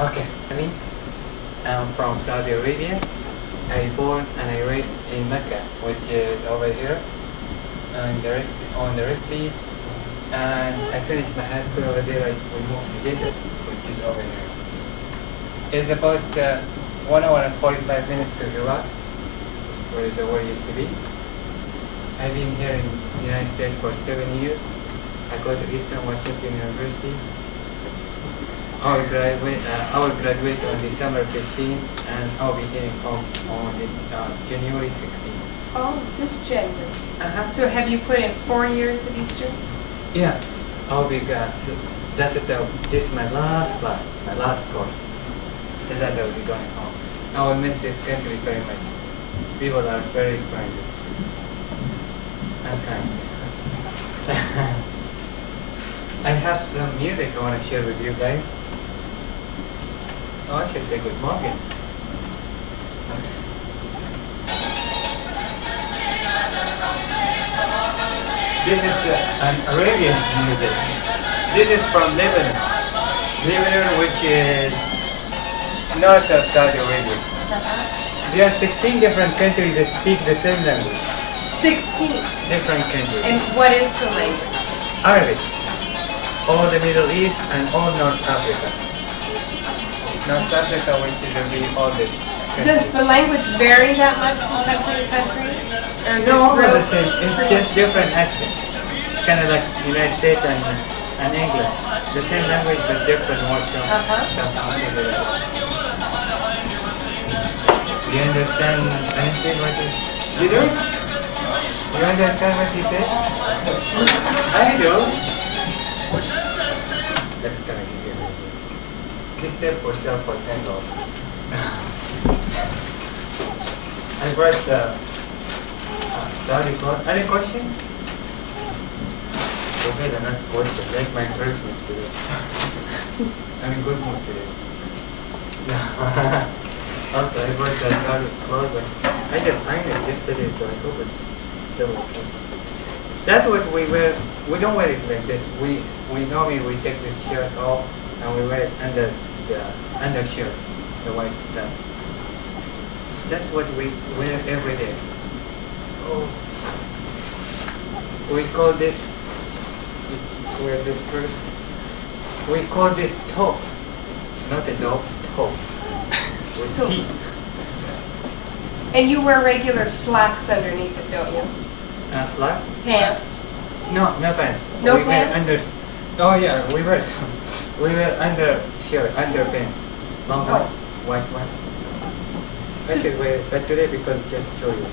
Okay. I'm from Saudi Arabia. I born and I raised in Mecca, which is over here, and on the Red Sea. And I finished my high school over there. We moved to Jeddah, which is over here. It's about 1 hour and 45 minutes to Iraq, where the war used to be. I've been here in the United States for 7 years. I go to Eastern Washington University. I will graduate on December 15th, and I'll be heading home on this January 16th. Oh, this January 16th. Uh-huh. So have you put in 4 years of Eastern? Yeah, I'll be so that's this is my last class, my last course. And then I'll be going home. I will miss this country very much. People are very friendly and kind. I have some music I want to share with you guys. Oh, I should say good morning. This is an Arabian music. This is from Lebanon. Lebanon, which is north of Saudi Arabia. There are 16 different countries that speak the same language. 16 different countries. And what is the language? Arabic. All the Middle East and all North Africa. North Africa, which is really all this. Does the language vary that much from country to country? Or is No, it all the same. It's just different accents. It's kind of like United States and England. The same language but different words. Do you understand anything what you do? You understand what he said? I do. Let's kind of give you this step for self for $10. I brought the Saudi cloth. Any question? Okay, the next question. Like my Christmas today. I'm in good mood today. Okay, I brought the Saudi cloth, but I just ironed it yesterday, so I hope it's still okay. That's what we wear. We don't wear it like this. We normally we take this shirt off and we wear it under the undershirt, the white stuff. That's what we wear every day. Oh. We call this, wear this first. We call this top, not a dog, top. With So- teeth. And you wear regular slacks underneath it, don't you? Slacks? Pants. No, no pants. No we pants? Wear under, oh yeah, we wear some. We wear under shirt, under pants. Long Oh. white one. I should wear it, but today because just show you.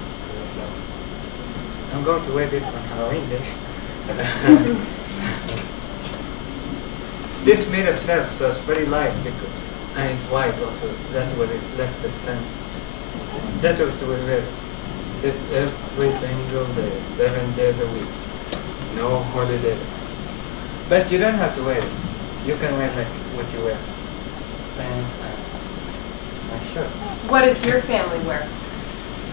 I'm going to wear this on Halloween day. This made of silk, so it's very light because, and it's white also. That will reflect the sun. That's what we wear. Just every single day, 7 days a week. No holiday. But you don't have to wear it. You can wear like what you wear. Pants and my shirt. What does your family wear?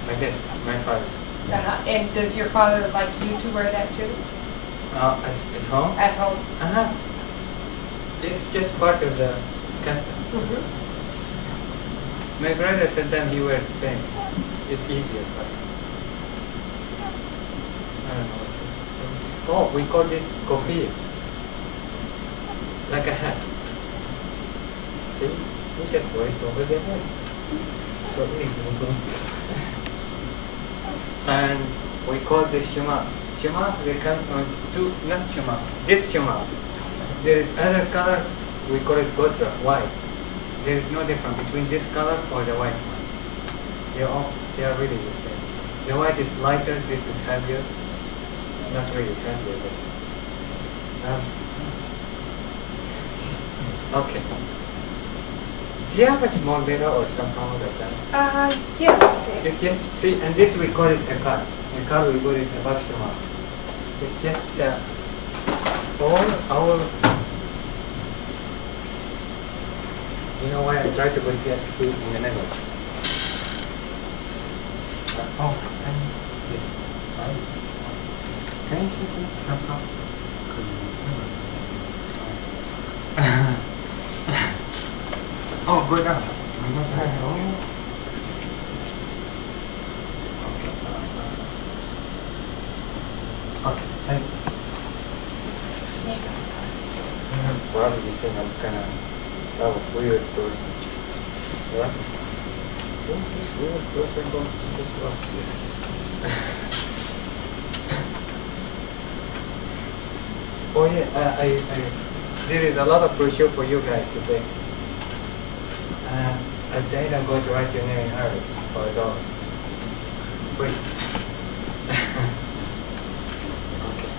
Like this, my father. And does your father like you to wear that too? As at home? At home? Uh-huh. It's just part of the custom. Mm-hmm. My brother sometimes he wears pants. It's easier for him. I don't know what to. Oh, we call this kofiya. Like a hat. See? You just wear it over the head. So easy. And we call this shuma. Shuma, they come from two, not shuma, this shuma. There is other color, we call it gotra, white. There is no difference between this color or the white one. They are really the same. The white is lighter, this is heavier. Not really heavier, but okay. Do you have a small mirror or somehow like that? Yeah, let's see. It's just, see, and this we call it a car. A car we put it above shuma. It's just all our, you know why I try to put that seat in the middle. And yes, right. Can you shoot it somehow? Oh, go down. Oh. Okay, thank you. Probably you think I'm kind of weird person. What? Oh, this weird person goes to this class. Oh yeah, there is a lot of brochure for you guys today. I think I'm going to write your name in Arabic for $1. Free. Okay.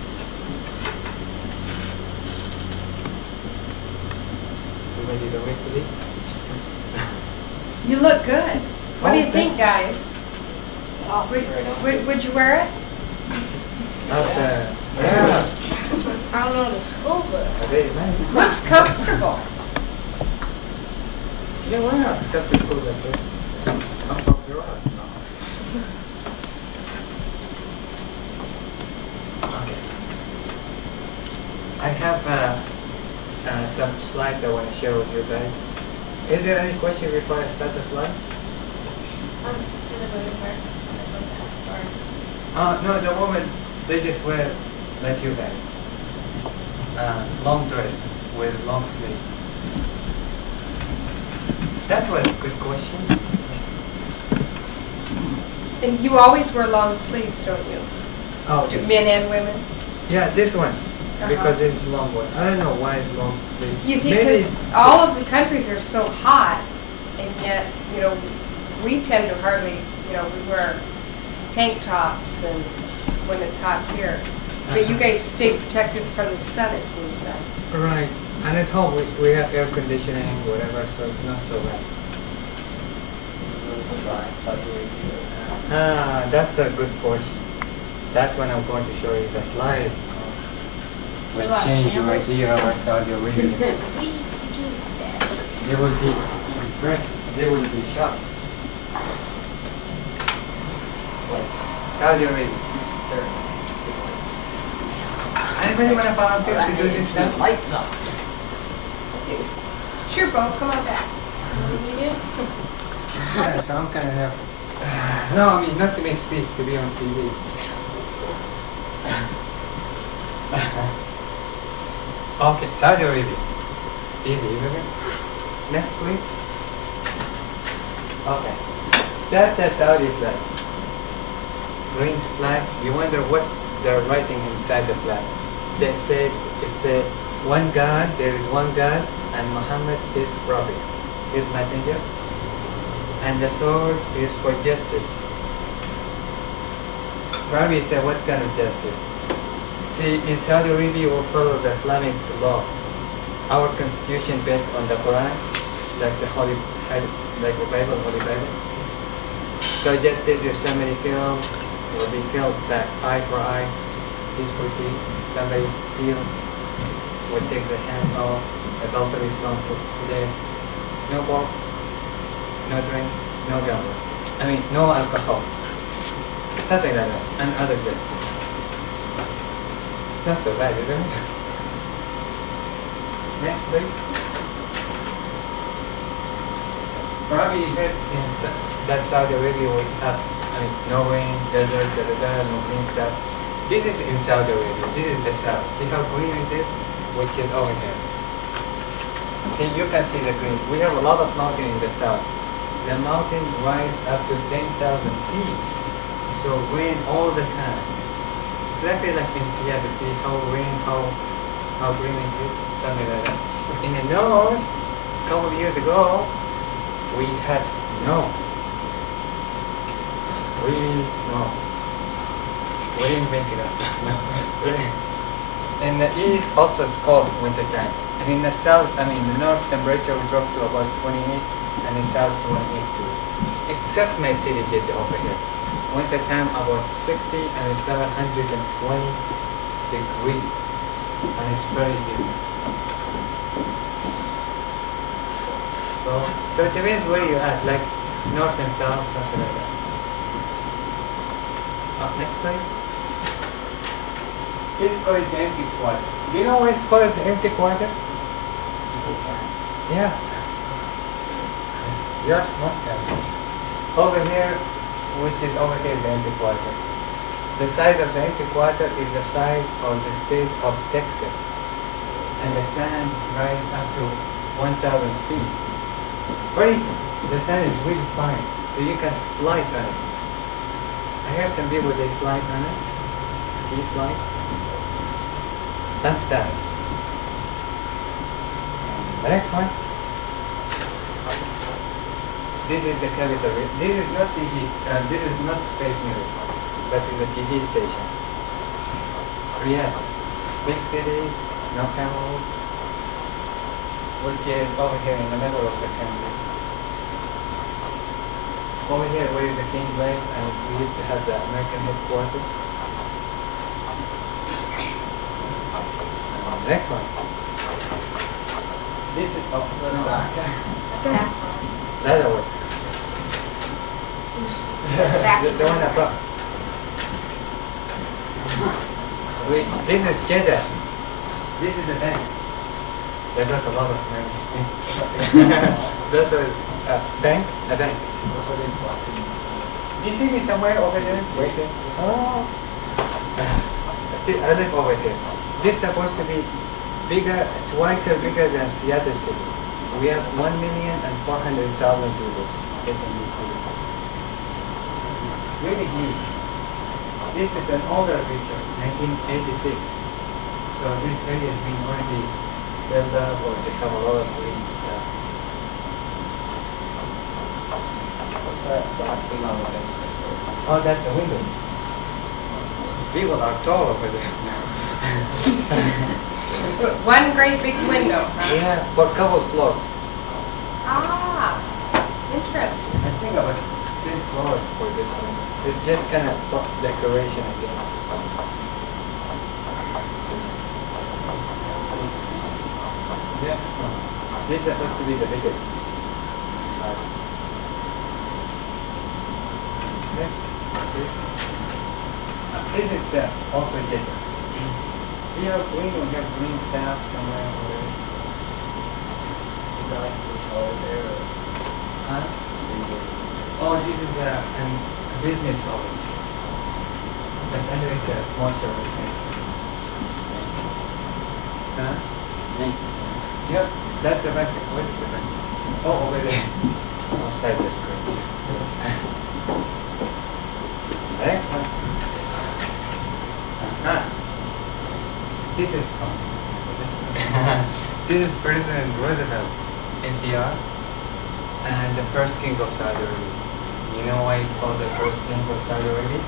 You ready to wait to leave? You look good. What do you Oh, think, guys? Would you wear it? That's Yeah. I don't know the school, but a very nice. Looks comfortable. Yeah, why not? Got the school like that. I'm from Iraq. Okay. I have some slides I want to share with you guys. Is there any question before I start the slide? to the voting part, No, the woman, they just wear like you guys. Long dress with long sleeve. That was a good question. And you always wear long sleeves, don't you? Oh, Do men and women? yeah, this one. Uh-huh. Because it's long one. I don't know why it's long sleeve. You think, Maybe because all of the countries are so hot, and yet, we tend to hardly, we wear tank tops and when it's hot here. But you guys stay protected from the sun, it seems like. Right. And at home we have air conditioning, whatever, so it's not so bad. That's a good question. That one I'm going to show you the slides. There's a lot of Change your cameras. idea about Saudi Arabia. They will be impressed. They will be shocked. Saudi Arabia. Anybody want to volunteer to do this stuff? Lights up. Sure, Bo, come on back. What do you do? Yeah, so I'm kind of no, I mean not to make speech, to be on TV. Okay, Saudi Arabia. Easy, isn't it? Next, please. Okay. That's Saudi flag. Green flag. You wonder what's they're writing inside the flag. They said it's a one God, there is one God, and Muhammad is prophet, his messenger. And the sword is for justice. Probably said, what kind of justice? See, in Saudi Arabia, we follow the Islamic law. Our constitution based on the Quran, like the like the Bible, Holy Bible. So justice, if somebody killed, will be killed back, eye for eye, piece for piece. Somebody steal, will take the hand off. Adultery is gone for 2 days. No pork, no drink, no gambling. I mean, no alcohol. Something like that, and other justice. It's not so bad, isn't it? Next, please. Probably you heard that Saudi Arabia will have, no rain, desert, no green stuff. This is in Saudi Arabia. This is the south. See how green it is? Which is over here. See, you can see the green. We have a lot of mountain in the south. The mountain rise up to 10,000 feet. So rain all the time. Exactly like in Seattle. See how green it is? Something like that. In the north, a couple of years ago, we had snow. Real snow. We didn't make it up. In the east, also it's cold winter time. And in the south, the north temperature will drop to about 28, and in south 28 too. Except my city did over here. Winter time about 60 and it's 720 degrees. And it's very humid. So it depends where you're at, like north and south, something like that. Next slide. This is called the empty quarter. Do you know why it's called the empty quarter? Yeah. Yours must have. Over here, which is over here, the empty quarter. The size of the empty quarter is the size of the state of Texas. And the sand rises up to 1,000 feet. The sand is really fine, so you can slide on it. I hear some people, they slide on it. Ski slide. That's that. The next one. This is the capital. This is not this is not Space News, but is a TV station. Riyadh, big city, no camel, which is over here in the middle of the country. Over here where the king live, and we used to have the American headquarters. Next one. This is That's back. That one. Back. The one above. Wait, this is Jeddah. This is a bank. They got a lot of money. That's a bank. A bank. Do you see me somewhere over there? Waiting. Oh. I live over here. This is supposed to be bigger, twice bigger than Seattle City. We have 1,400,000 people in this city. Really huge. This is an older picture, 1986. So this area has been already built up, or they have a lot of green stuff. What's that black thing on the left? Oh, that's a window. People are tall over there now. One great big window, huh? Yeah, for a couple floors. Ah, interesting. I think about 10 floors for this one. It's just kind of decoration again. Yeah, this is supposed to be the biggest. Next, this is also Jeddah. See how green, we have green stuff somewhere over there. Huh? Oh, this is a business office. But under it, a small shopping center. Huh? Yep, that's the bank. Where is the bank? Oh, over there. Outside the screen. Next one. This is this is President Roosevelt, NPR, and the first king of Saudi Arabia. You know why he called the first king of Saudi Arabia?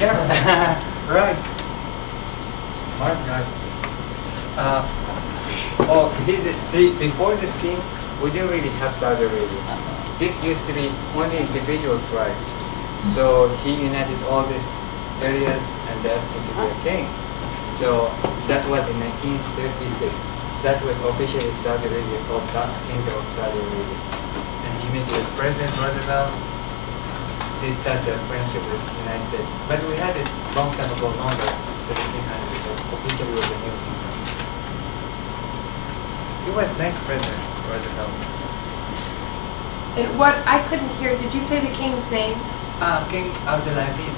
Yeah, right. Smart guys. See, before this king, we didn't really have Saudi Arabia. This used to be only individual tribes. So he united all these areas and asked him to be a king. So that was in 1936. That was officially Saudi Arabia, called Kingdom of Saudi Arabia. And he met with President Roosevelt. They started a friendship with the United States. But we had it long time ago, longer, 1700s, but officially was a new kingdom. He was a nice president, Roosevelt. And what, I couldn't hear, did you say the king's name? King Abdulaziz.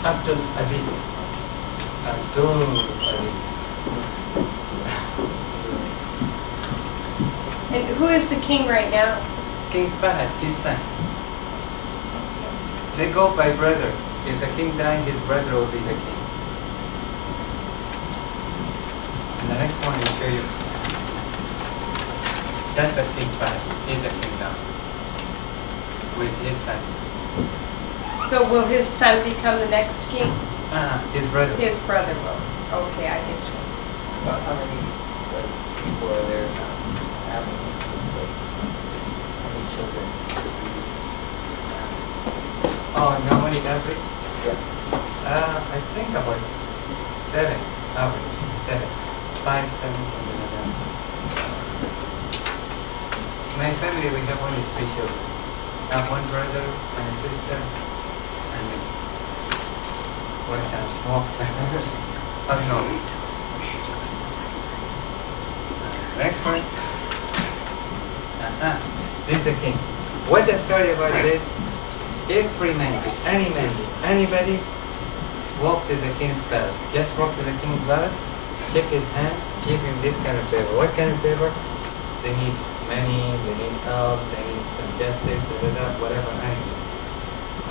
Abdul Aziz. Abdul Aziz. And who is the king right now? King Fahd, his son. They go by brothers. If the king dies, his brother will be the king. And the next one will show you. That's a King Fahd. He's a king now. With his son. So will his son become the next king? His brother. His brother will. Okay, I get you. About how many people are there having how many children? Oh, normally average? Yeah. I think about 7 average. 7. 5, 7, something like that. My family, we have only 3 children. I have one brother and a sister and one chance more. Unknown. Next one. This is the king. What the story about this? Every Monday, anybody walk to the king's palace. Just walk to the king's palace, check his hand, give him this kind of favor. What kind of favor? They need money, they need help, they need some justice, whatever, anything.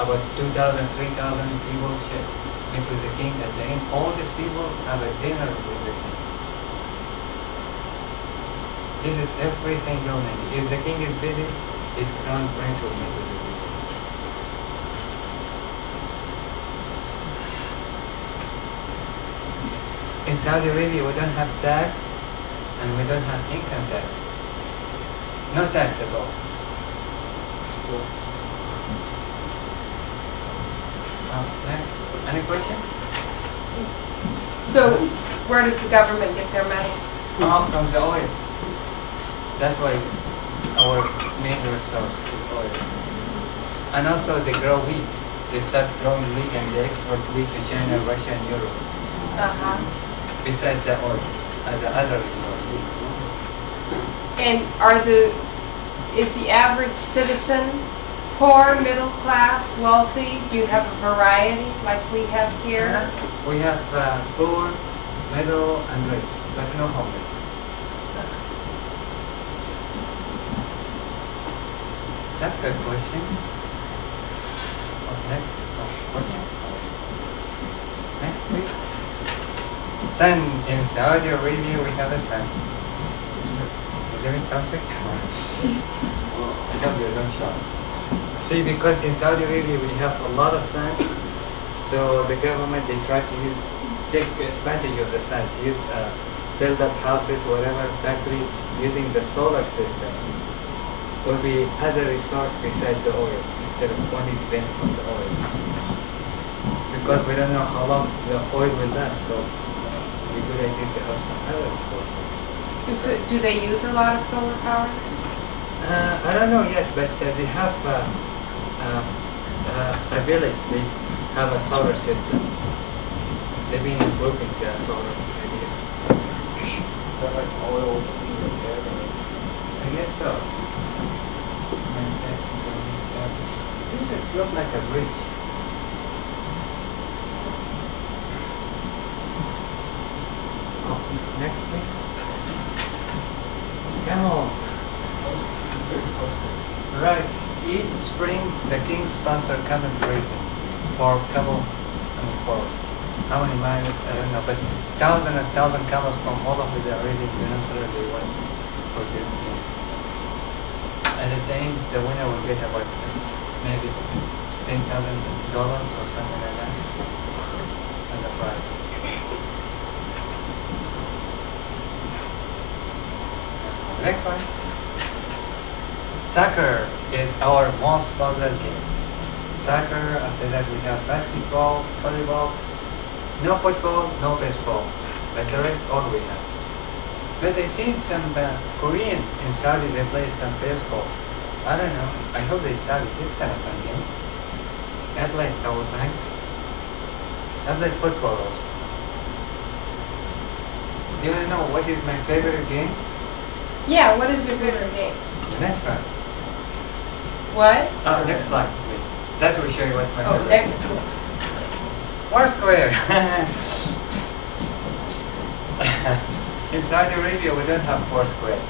About 2,000, 3,000 people meet with the king, and then all these people have a dinner with the king. This is every single Monday. If the king is busy, his crown prince will meet with the king. In Saudi Arabia, we don't have tax and we don't have income tax. No tax at all. Next. Any question? So where does the government get their money? From the oil. That's why our main resource is oil. And also they grow wheat. They start growing wheat and they export wheat to China, Russia, and Europe. Besides the oil as the other resource. And is the average citizen poor, middle class, wealthy? Do you have a variety like we have here? We have poor, middle, and rich, but no homeless. That's a good question. Next. Okay. Next, please. Sun. In Saudi Arabia, we have a sun. Is there something? I hope you don't shock. See, because in Saudi Arabia we have a lot of sun, so the government, they try to take advantage of the sun, to build up houses, whatever, factory, using the solar system. Will be other resource besides the oil, instead of only depending on the oil. Because we don't know how long the oil will last, so it's a good idea to have some other resources. And so do they use a lot of solar power? I don't know yet, but they have a village, they have a solar system. They've been improving their solar idea. Is that like oil in there? I guess so. This looks like a bridge. Oh, next please. Camels. Right. Each spring, the king sponsor camel racing for for how many miles? I don't know, but thousand camels from all over the Arabian Peninsula, they went for this game. And at the end, the winner will get about maybe $10,000 or something like that as a prize. Next one. Soccer is our most popular game. Soccer, after that we have basketball, volleyball, no football, no baseball, but the rest all we have. But I seen some Korean in Saudi, they play some baseball. I don't know, I hope they study this kind of fun game. I played couple times. I played football also. Do you want to know what is my favorite game? Yeah, what is your favorite game? The next one. What? Oh, next slide, please. That will show you what my favorite next. is. Foursquare. In Saudi Arabia, we don't have Foursquare.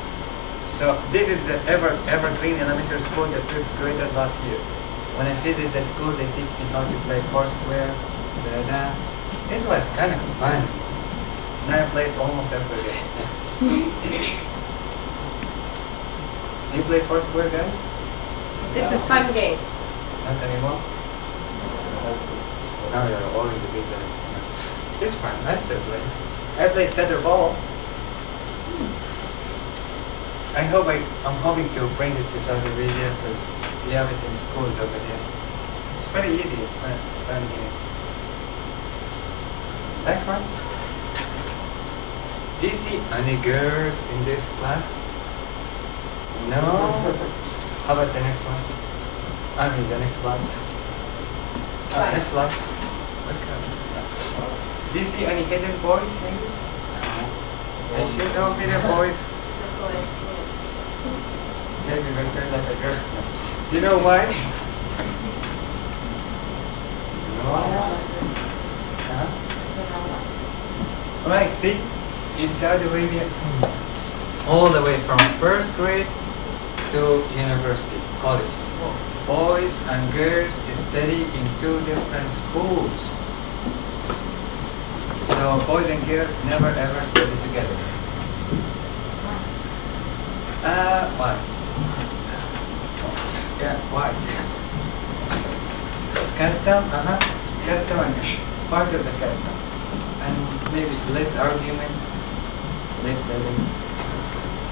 So this is the evergreen elementary school, the 5th grader last year. When I visited the school, they teach me how to play Foursquare. It was kind of fun. And I played almost every day. Do you play Foursquare, guys? It's a fun game. Not anymore? Now you're already the big guys. It's fun. I still play. I play tetherball. I'm hoping to bring it to Saudi Arabia because we have it in schools over here. It's pretty easy. It's fun game. Next one. Do you see any girls in this class? No? How about the next one? I mean the next slide. Next slide. Okay. Do you see any hidden boys maybe? I should know hidden boys. maybe better than a girl. You know why? No. Huh? Right, see, in Saudi Arabia, all the way from first grade to university, college, boys and girls study in two different schools. So boys and girls never ever study together. Why? Yeah, why? Custom, custom and part of the custom. And maybe less argument, less living.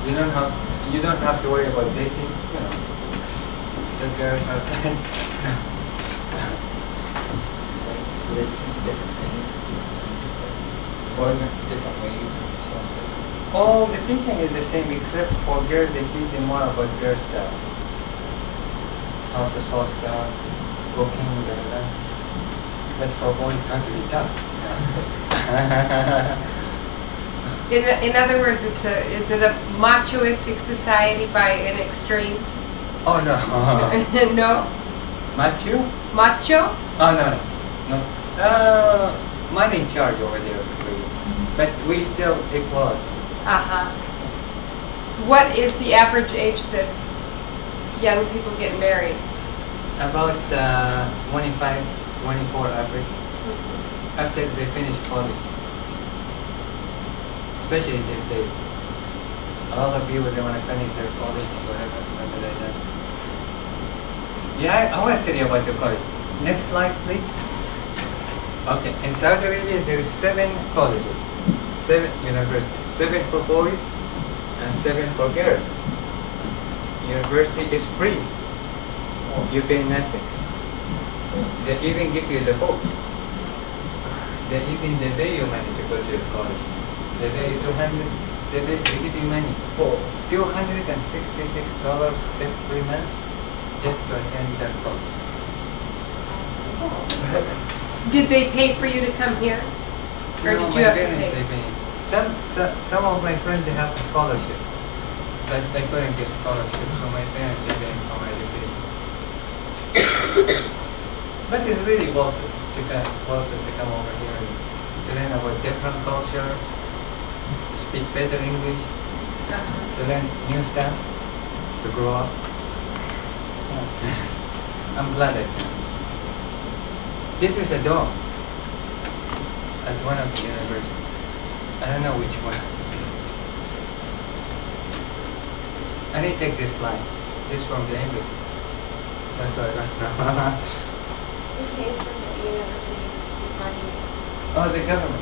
You don't have to worry about dating, you know. The girls outside. They teach different things, or different ways or something. All the teaching is the same except for girls they teach them more about girl stuff. How to sew stuff, cooking, blah. That's for boys how to be tough. In other words, is it a machoistic society by an extreme? Oh no. No? Macho? Macho? Oh no. Mine in charge over there, really. But we still equality. Uh-huh. What is the average age that young people get married? About 25, 24 average. After they finish college. Especially these days. A lot of people, they want to finish their college or whatever, something like that. Yeah, I want to tell you about the college. Next slide, please. Okay, in Saudi Arabia, there is 7 colleges, 7 universities, 7 for boys and 7 for girls. University is free. You pay nothing. They even give you the books. They pay you money to go to your college. They pay you they give you money for $266 every month just to attend that college. Did they pay for you to come here? Or No, did my you have to parents, pay? they pay. Some of my friends, they have a scholarship. But they couldn't get scholarship, so my parents, they pay for my education. But it's really worth it to come over here and to learn about different culture, speak better English, to learn new stuff, to grow up. I'm glad I can. This is a dorm at one of the universities. I don't know which one. And it takes this line, this from the English. That's why I don't know. This pays for the universities to keep running. Oh, the government.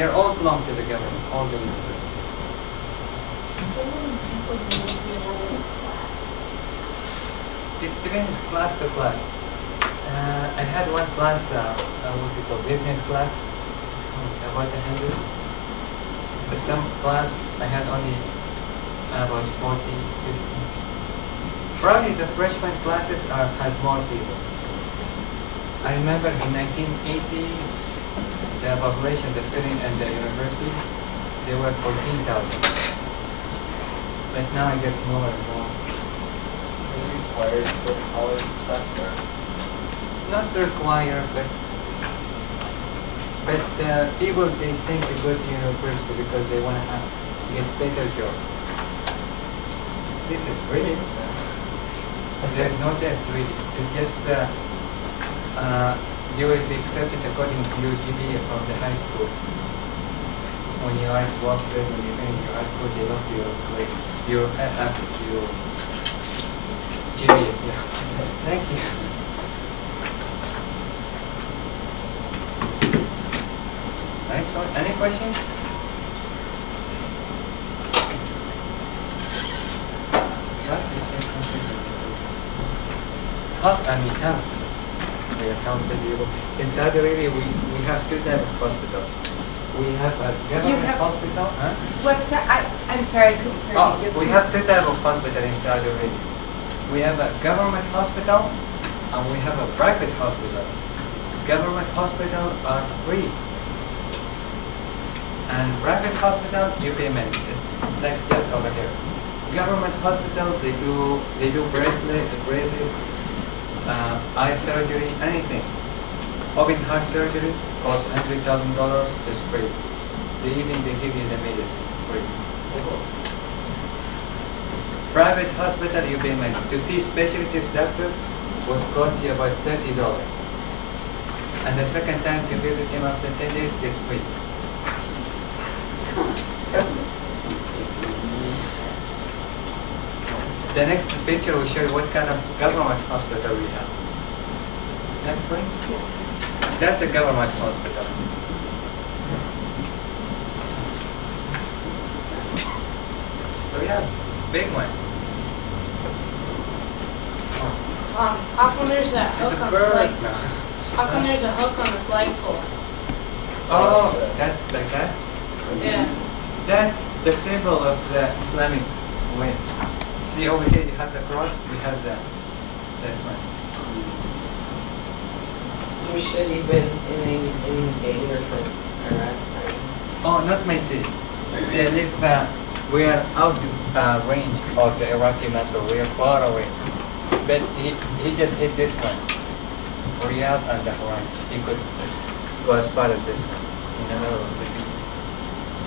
They all belong to the government, all the universities. What do people do when you have a class? It depends class to class. I had one class, what we call business class, about 100. But some class, I had only about 40, 50. Probably the freshman classes had more people. I remember in 1980, the population, the student and the university, they were 14,000. But now I guess more and more. Are you required to go to college and stuff, or? Not required, but people, they think to go to university because they want to get better job. This is free. There is no test really. It's just you will be accepted according to your GPA from the high school. When you are at workplace, when you finish your high school, they look your grade, your GPA. Yeah. Thank you. Excellent. Any questions? Health. In Saudi Arabia, we have 2 types of hospital. We have a government hospital. Huh? What's that? I'm sorry, I couldn't hear you. We have 2 types of hospital in Saudi Arabia. We have a government hospital and we have a private hospital. Government hospital are free. And private hospital, you pay money. It's like just over here. government hospital, they do braces, eye surgery, anything. Open heart surgery costs $100,000 is free. They give you the medicine free. Private hospital, you pay money. To see specialist doctor would cost you about $30. And the second time to visit him after 10 days is free. The next picture will show you what kind of government hospital we have. Next please. That's a government hospital. So yeah, big one. How come there's a hook It's a on the bird flag? now. How come there's a hook on the flagpole? Oh, that's like that? Yeah. That the symbol of the Islamic way. See over here you have the cross, we have this one. You said you've been in danger from Iraq, right? Oh, not my city. See, I live, we are out range of the Iraqi missile. We are far away. But he just hit this one. Riyadh and Bahrain. He could go as far as this one, in the middle of the city.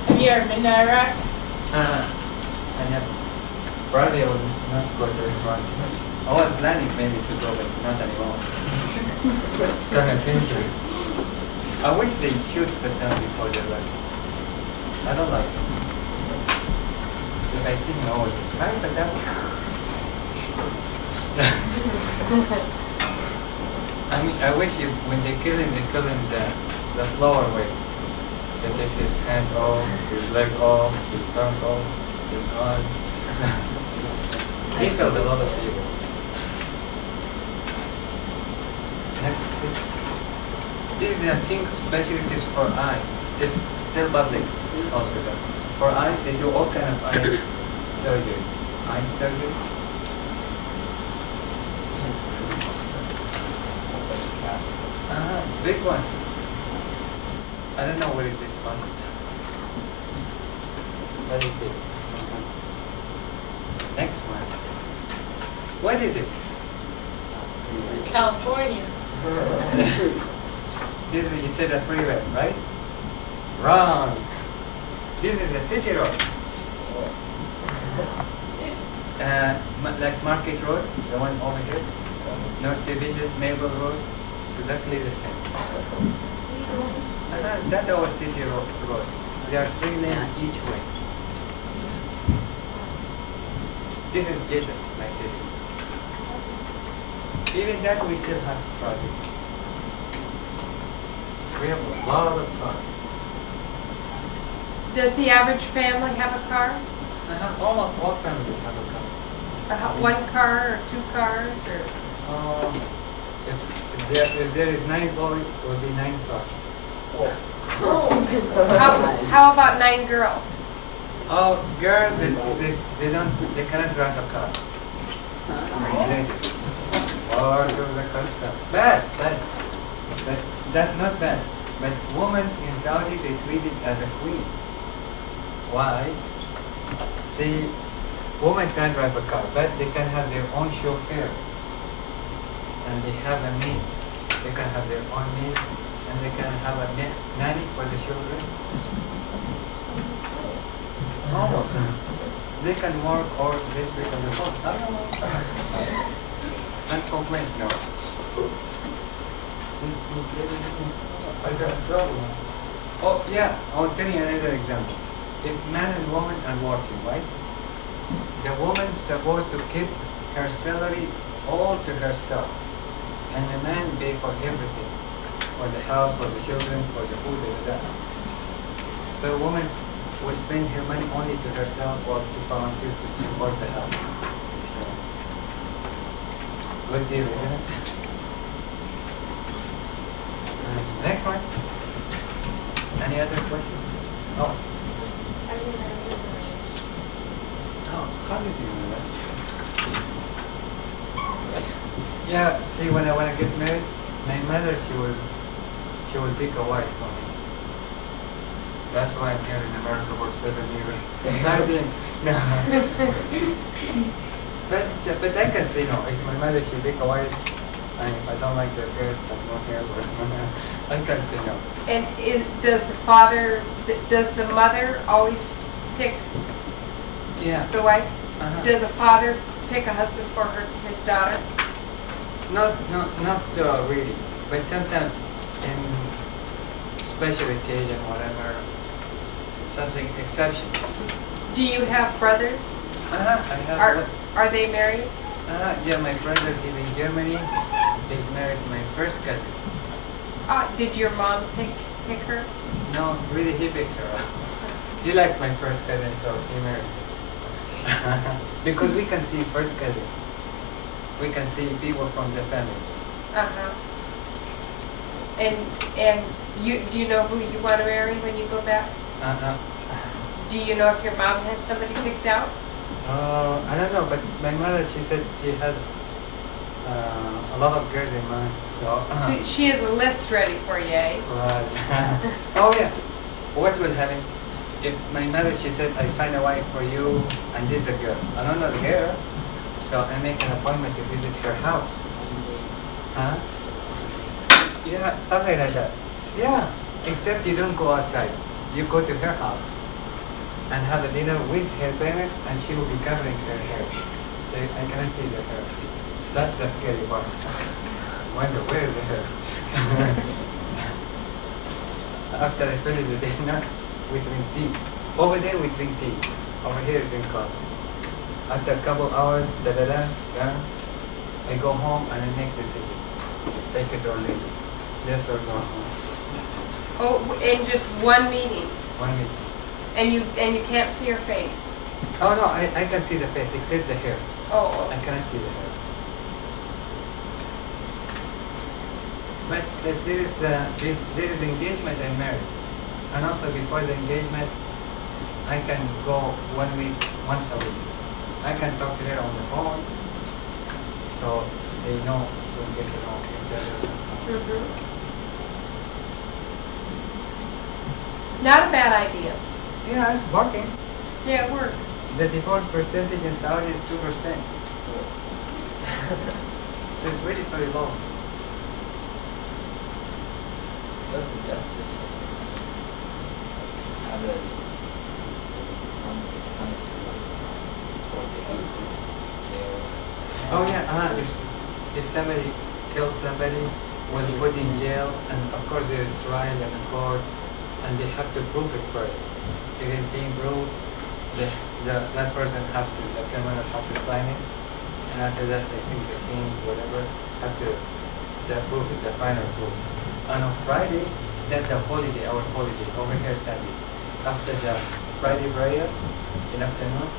Have you ever been to Iraq? I never. Probably I would not go to Iraq. I was planning maybe to go, but not anymore. It's kind of dangerous. I wish they shoot Saddam before they left. I don't like it. If I see him always, hi Saddam. I mean, I wish if, when they kill him the slower way. They take his hand off, his leg off, his tongue off, his arm. He felt a lot of evil. Next picture. These are King's specialties for eye. It's still public hospital. For eyes, they do all kind of eye surgery. Eye surgery. Big one. I don't know where it is hospital. Very big. Next one. What is it? It's California. This is, you said a freeway, right? Wrong. This is a city road. Like Market Road, the one over here. North Division, Maple Road, exactly the same. That's our city road. There are 3 lanes each way. This is Jeddah, my city. Even that we still have traffic. We have a lot of cars. Does the average family have a car? Almost all families have a car. One car or 2 cars or? If there is 9 boys, it will be 9 cars. How about 9 girls? Oh, girls, they cannot drive a car. Ladies. Or do the custom. Bad. But that's not bad. But women in Saudi, they treat it as a queen. Why? See, women can't drive a car, but they can have their own chauffeur. And they have a maid. They can have their own maid, and they can have a nanny for the children. Almost. They can work or this week on the phone. I don't know. And complain, no. I got trouble. Oh yeah, I'll tell you another example. If man and woman are working, right? The woman is supposed to keep her salary all to herself. And the man pay for everything. For the house, for the children, for the food, and that. So a woman will spend her money only to herself or to volunteer to support the house. So, good deal, isn't it? Next one. Any other question? Oh. Oh, how did you know that? Yeah, see, when I get married, my mother, she will pick a wife for me. That's why I'm here in America for 7 years. I didn't. No. But I can say no. If my mother she pick away, and if I don't like the hair, that's no hair. But I can say no. And does the mother always pick Yeah. the wife? Uh-huh. Does a father pick a husband for his daughter? Not really. But sometimes in special occasion, whatever, something exception. Do you have brothers? I have. Are they married? Yeah, my brother is in Germany. He's married to my first cousin. Did your mom pick her? No, really, he picked her up. He liked my first cousin, so he married her. Because we can see first cousin. We can see people from the family. Uh-huh. And do you know who you want to marry when you go back? Do you know if your mom has somebody picked out? I don't know, but my mother, she said she has a lot of girls in mind, so. She has a list ready for you, eh? Right. Oh yeah. What will happen if my mother, she said, I find a wife for you, and this is a girl. I don't know the girl, so I make an appointment to visit her house. Huh? Yeah, something like that. Yeah, except you don't go outside. You go to her house and have a dinner with her parents, and she will be covering her hair. So I cannot see the hair. That's the scary part. Wonder where is the hair? After I finish the dinner, we drink tea. Over there we drink tea. Over here we drink coffee. After a couple hours, done, I go home and I make decision. Take it or leave it. Yes or no. Oh, in just one meeting, 1 week. and you can't see her face. Oh no, I can see the face except the hair. Oh. I cannot see the hair. But if there is engagement, I'm married. And also before the engagement, I can go 1 week, once a week. I can talk to her on the phone, so they know to get to know each other. Mm-hmm. Not a bad idea. Yeah, it's working. Yeah, it works. The divorce percentage in Saudi is 2%. So it's really very low. Does the justice system have a Oh yeah, if somebody killed somebody, will be put in jail, and of course there is trial and a court, and they have to prove it first. If it's being proved, that person the criminal have to sign it, and after that I think the king, whatever, have to prove it, the final proof. And on Friday, that's the holiday, our holiday, over here Sunday. After the Friday prayer, in afternoon,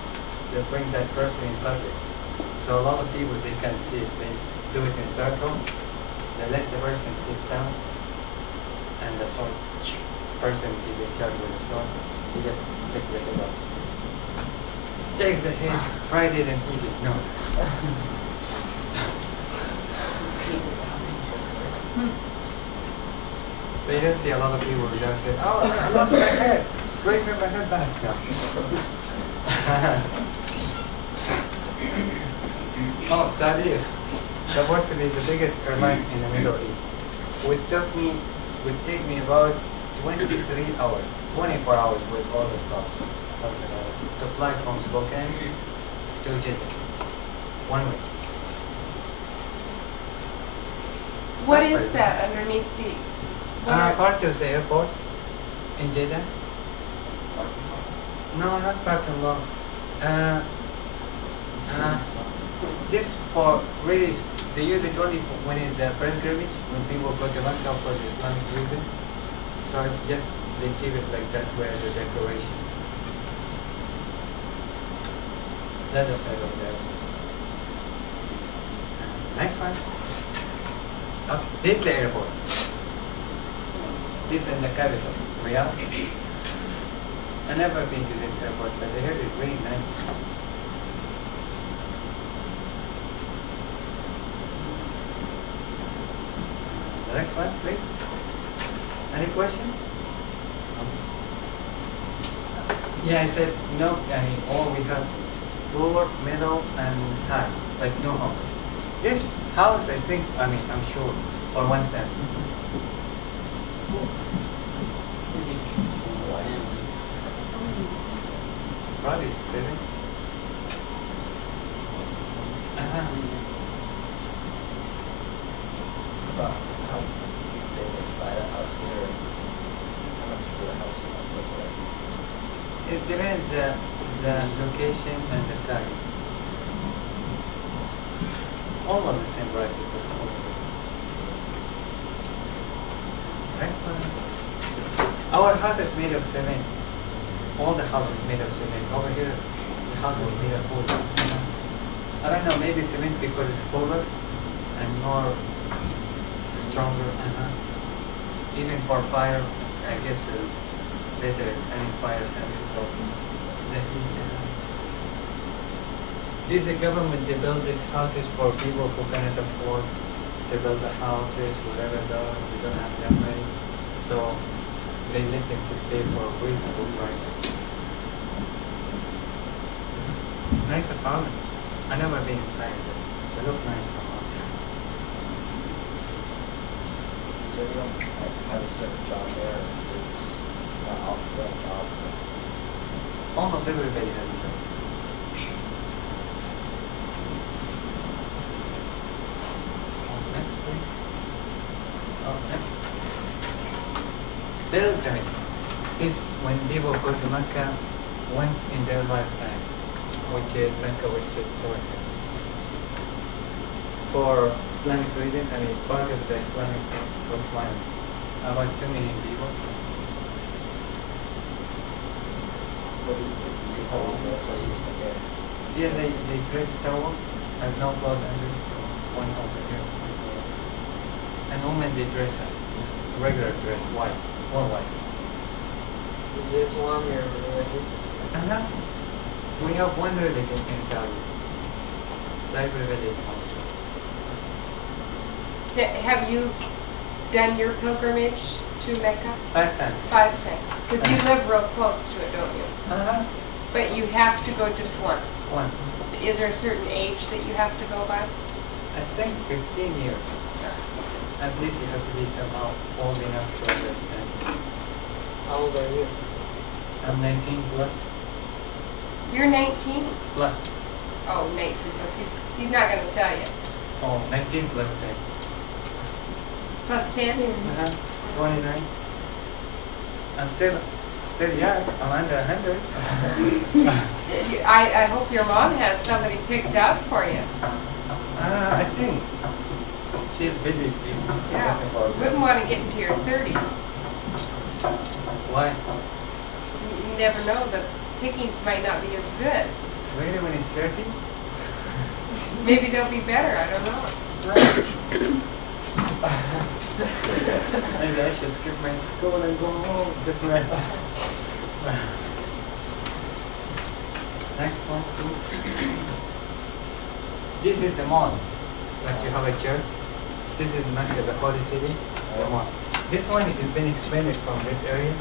they bring that person in public. So a lot of people, they can see it. They do it in circle. They let the person sit down, and the sword person is in charge with the sword. He just takes the head off. Takes the head, fried it, and eat it. No. So you don't see a lot of people without head. Oh, I lost my head. Bring my head back. No. Oh, Saudi is supposed to be the biggest airline in the Middle East. Would take me about 23 hours, 24 hours with all the stops, something like that, to fly from Spokane to Jeddah. 1 week. What is that underneath the? Part of the airport in Jeddah. No, not parking lot. This for really, they use it only for when it's a pilgrimage, when people go to Mecca for the Islamic reason. So it's just, they keep it like that's where the decoration. That's the side of there. Next one. Okay, this is the airport. This is the capital, Riyadh. I've never been to this airport, but I heard it's really nice. The next one, please. Any question? Yeah, I said no. I mean, all we have lower, middle, and high, like no houses. This house, I think, I mean, I'm sure, for one family. Probably 7. Uh-huh. But how if they buy the house here, how much will the house must look like? It depends the location and the size. Almost the same prices as all of it. Right? Our house is made of cement. All the house is made of cement. Over here, the house is made of wood. I don't know, maybe cement because it's colder and more stronger. Even for fire, I guess better any fire can result the heat. This is a government, they build these houses for people who cannot afford to build the houses, whatever they don't have that money. So they let them to stay for reasonable prices. Nice apartment. I never been inside it. They look nice from outside. So you don't like have a certain job there, it's not all the job. Almost everybody has a job. Next, please. Next. Pilgrimage is when people go to Mecca once in their lifetime, which is Mecca, which is important. For Islamic reason, I mean, part of the Islamic requirement. About 2 million people. What is this whole dress I used to get? Yes, they dress towel, has no clothes under it, so one over here. And women, they dress regular dress, white, or white. Is Islam your religion? Uh-huh. We have one religion in Saudi. Like religion also. Have you done your pilgrimage to Mecca? 5 times. 5 times. Because you live real close to it, don't you? Uh-huh. But you have to go just once. One. Is there a certain age that you have to go by? I think 15 years. At least you have to be somehow old enough to understand. How old are you? I'm 19 plus. You're 19? Plus. Oh, 19 plus. He's not going to tell you. Oh, 19 plus 10. Plus 10? Uh-huh. 29. I'm still young. I'm under 100. I hope your mom has somebody picked out for you. I think she's busy. Yeah. Wouldn't want to get into your 30s. Why? You never know. The pickings might not be as good. Really, when it's 30? Maybe they'll be better. I don't know. Maybe I should skip my school and go home. Next one. This is the mosque. Like you have a church. This is Mecca, the holy city. The mosque. This one is being expanded from this area.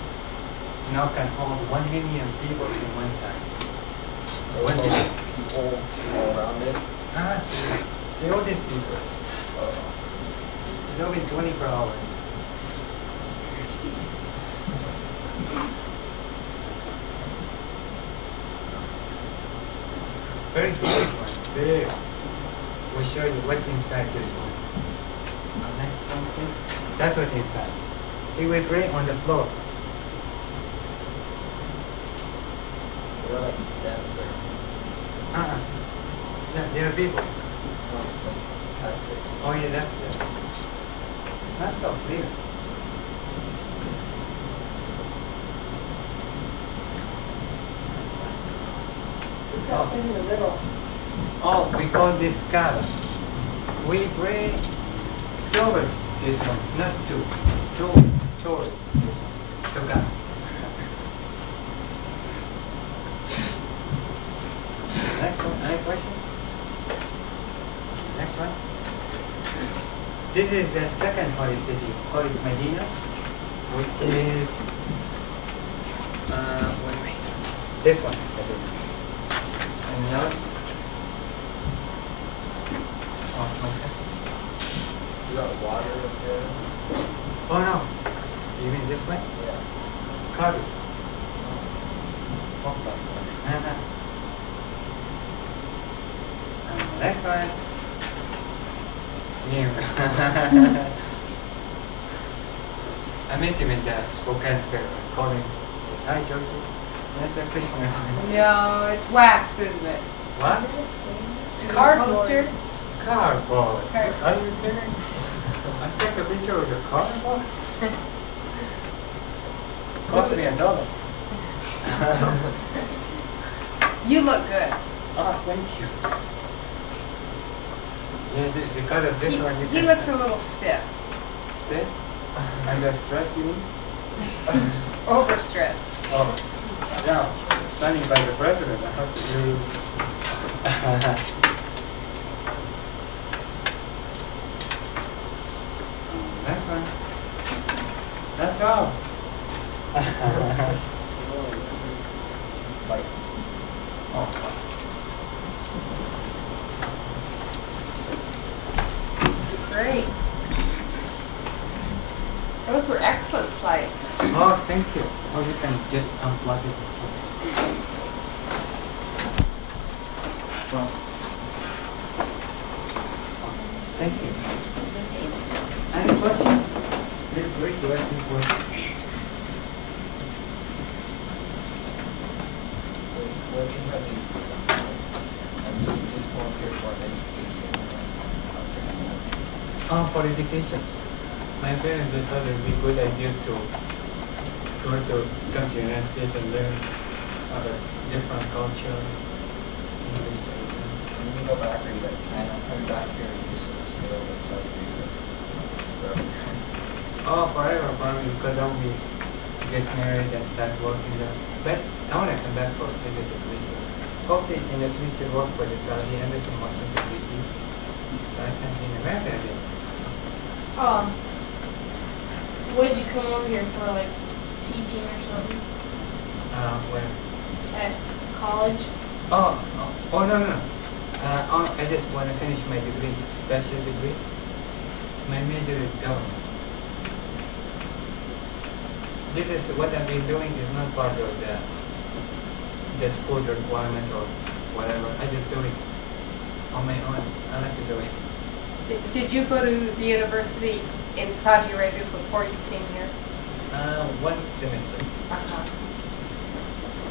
Now can hold 1 million people in one time. So 1 million. people all around it. See all these people. It's open 24 hours. Very big one. Big. We'll show you what's inside this one. Next one, please. That's what's inside. See, we pray on the floor. They're like steps or Yeah, there are people. like passage. Oh yeah, that's it. Not so clear. It's up in the middle. Oh, we call this Kaaba. We pray toward this one, not to. Toward this one. To God. Next one, any question? Next one. This is the second holy city, called Medina, which is This one. And now. Oh, okay. You got water up there? Oh no. You mean this way? Yeah. Coffee. Pump that one. And next one. New. I met him in the spoken fair. I called him. Said, hi, Georgie. That's the fish. No, it's wax, isn't it? What? Is it a Cardboard. poster? Cardboard. Cardboard. Are you kidding? I took a picture of the cardboard. Cost me $1. You look good. Oh, thank you. Yeah, because of this one, you He can looks a little stiff, stay. Under stress, you mean? overstressed. Oh, now, standing by the president, I have to use. That one. That's all. Lights. Oh. Great. Those were excellent slides. Oh, thank you. Or you can just unplug it or something. Well, thank you. Any questions? Feel free to ask me questions. What do you have any, just go up here for an education? For education. My parents decided it would be a good idea to come to the United States and learn other different culture. English, everything. When you go back, are you like, coming back here, or you just sort of stay over in Saudi Arabia? Oh, forever, probably, because I will be get married and start working there. But I want to come back for a visit at least. Hopefully in the future work for the Saudi Embassy in Washington DC. So I can be in America again. Would you come over here for like teaching or something Where? at college? Oh, no. I just want to finish my degree, bachelor degree. My major is government. This is what I've been doing is not part of the school requirement or whatever. I just do it on my own. I like to do it. Did you go to the university in Saudi Arabia before you came here? One semester. Uh-huh.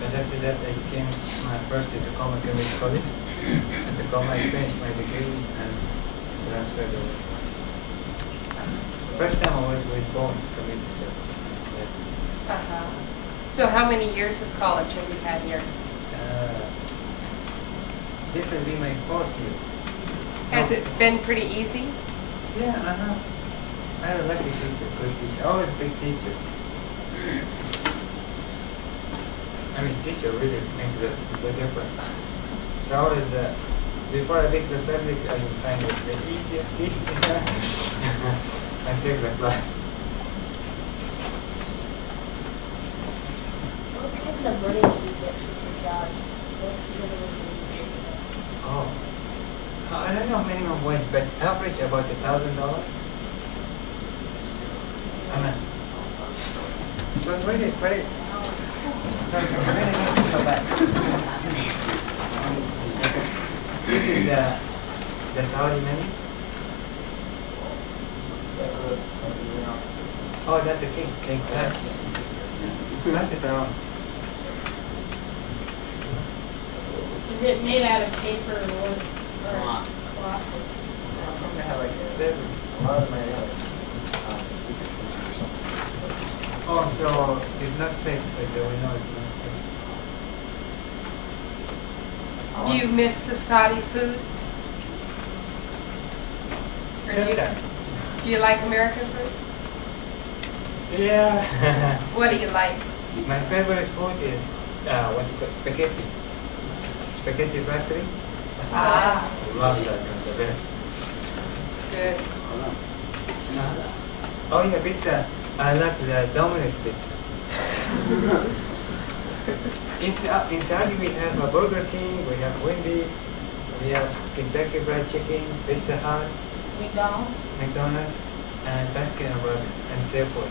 But after that, I came first to Tacoma Community College. At Tacoma, I finished my degree and transferred over. First time I was born community service. Uh-huh. So how many years of college have you had here? This will be my fourth year. Has it been pretty easy? Yeah, I had a lucky teacher, good teacher. Always big teacher. I mean, teacher really makes the difference. So always, before I pick the subject, I will find it the easiest teacher and take the class. What kind of money do you get from your jobs? What's the minimum wage you get? Oh, I don't know minimum wage, but average about $1,000. But wait it. Sorry, I'm gonna need to go back. This is the Saudi money. Oh, that's the king. King. Pass it around. Is it made out of paper or wood? Or Cloth. cloth? I have like a lot of my secret features or something. Oh, so it's not fake, so they will know it's not fake. Do you miss the Saudi food? Or Sometimes. do you like American food? Yeah. What do you like? My favorite food is what you call spaghetti. Spaghetti factory. Ah, Love that, the best. it's good. Oh yeah, pizza. I like the Domino's pizza. Inside we have a Burger King, we have Wendy, we have Kentucky Fried Chicken, Pizza Hut, McDonald's? McDonald's, and Baskin Robbins, and Safeway.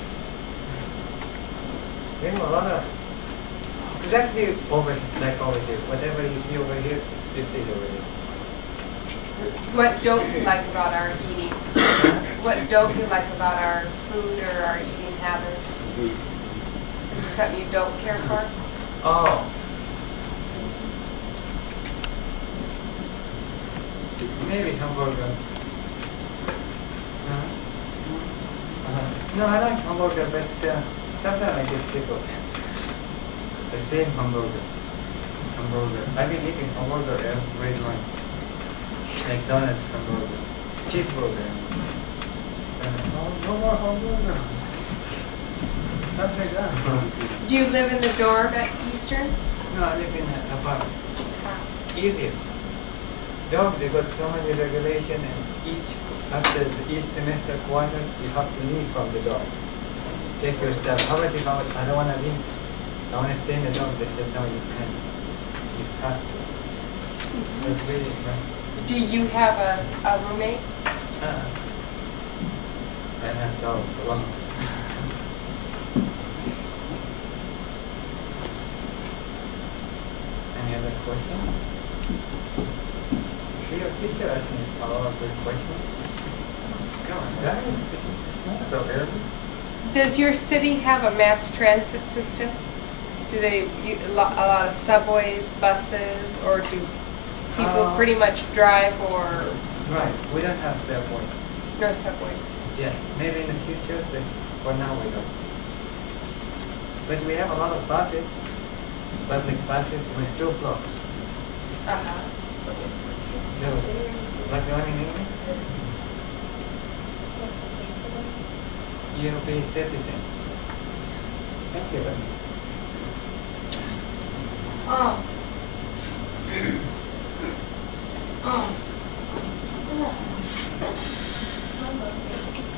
We have a lot of exactly over here. Whatever you see over here, you see it over here. What don't you like about our eating? What don't you like about our food or our eating habits? Is there something you don't care for? Oh. Maybe hamburger. No, I like hamburger, but sometimes I get sick of it. The same hamburger. I've been eating hamburger every night. McDonald's hamburger. Cheeseburger. No more hamburger. Something like that. Do you live in the dorm at Eastern? No, I live in an apartment. Easier. Dorm, they got so many regulation, and after each semester quarter, you have to leave from the dorm. Take your stuff. How about if I don't want to leave? I want to stay in the dorm. They said, no, you can't. You have to. So it's really, Do you have a roommate? and that's all. It's a long. Any other question? See your teacher asking a lot of good questions. Come on, guys, it's not so early. Does your city have a mass transit system? Do they a lot of subways, buses, or do people pretty much drive or Right, we don't have subway. no subways? Yeah, maybe in the future, but for now we don't. But we have a lot of buses, public buses with 2 floors. Uh-huh. No, what's the one in England? You'll be citizen. Thank you.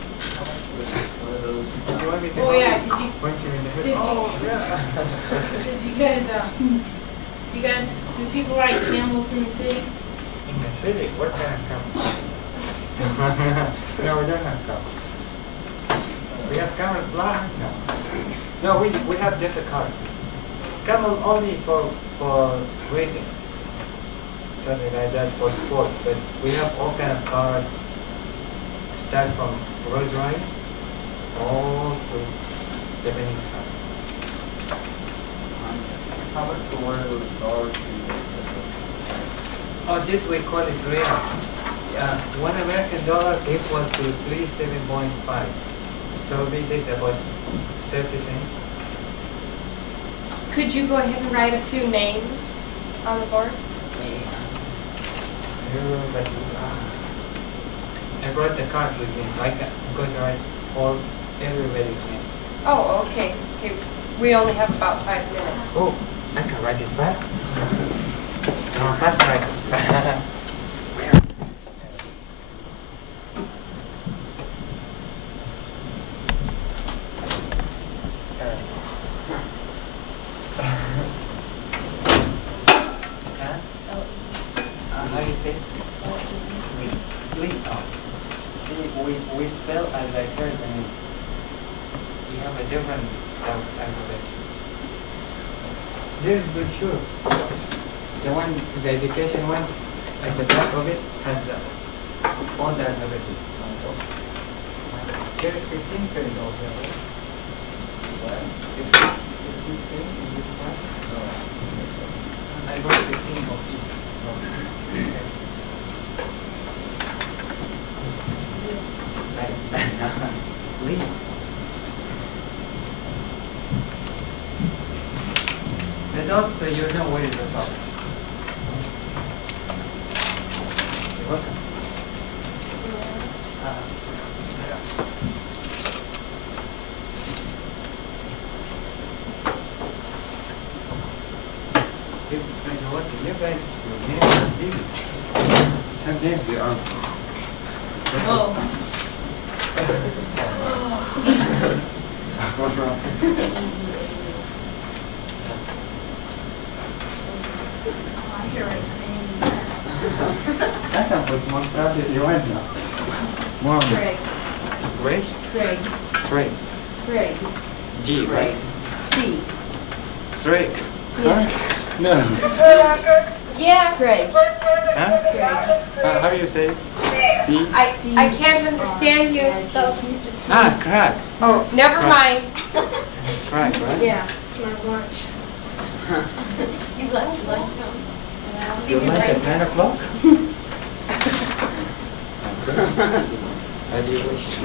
One of those. Did you want me to Oh, yeah, did you- point you in the head? did you- Oh, yeah. Do people ride camels in the city? In the city, what kind of camel? No, we don't have camel. We have camel fly? No, we have just a car. Camel only for racing. Something like that for sport. But we have all kind of cars. Start from Rolls Royce all to Japanese car. How much for one of those dollars do you get? Oh, this we call it real. $1 American equal to 37.5. So it is about 30 cents. Could you go ahead and write a few names on the board? But I brought the card with me, so I'm going to write everybody's names. Oh, okay. Okay. We only have about 5 minutes. Oh, I can write it fast. No, fast write. How do you say? See, we spell as I heard the name. We have a different alphabet. This is good sure. The one, the education one, at the back of it has all the alphabet. There is 15 students over there, right? What? 15 students in this class? No, I think so. I wrote 15 of each. So, Leave. The dot, so you know where is the top. You're welcome. You guys, your names are big. Some names they are. Oh. What's wrong? I hear it. I can put more stuff if you want now. More. Craig. Wait. Craig. Three. Craig. G, right? C. Three. Yeah. No. Yes. Craig. Huh? Craig. How do you say? C? I can't understand you. Those. Ah, crack. Oh, never Right. mind. Crack, right? Yeah, it's my lunch. You got lunch now? Your lunch at 9 o'clock? As you wish.